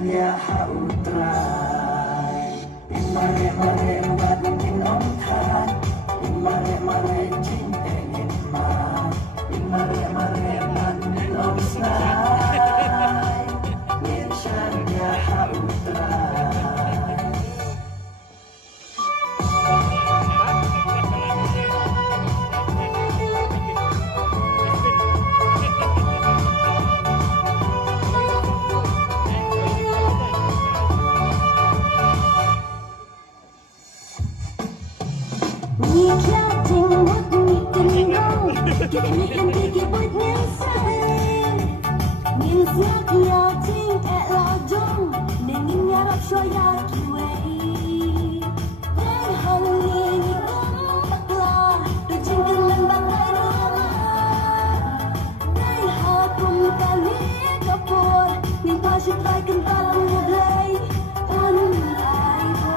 ya hautrai mare buat mungkin om tan mare cinta nikmat mare buat mungkin om snai Inshan ya hautrai Give me and big it with me Nhìn giấc nhau chính kẻ lo dung Nên nhìn nhà đọc cho ya kiwi Đến hằng nghi nghi cấm bắt la Đôi chân kinh lên bắt tay đưa Đây hà cùng ta lý có buồn Nhìn ta chiếc tay kinh ta lòng một lấy Ôn lại vô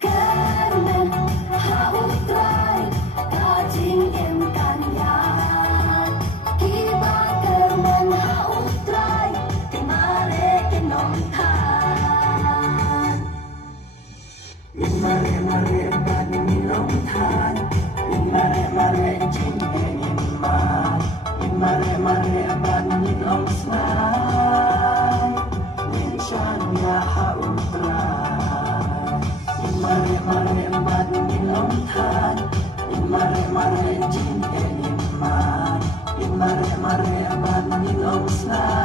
Carmen Hautrai Kajing em kanyat Kiba Carmen Hautrai Timare kenom tan Mare bad minum tan Mare cinta nikmat Mare bad minum snai Inshan ya hautrai Mare bad minum tan mare cinta nikmat mare bad minum snai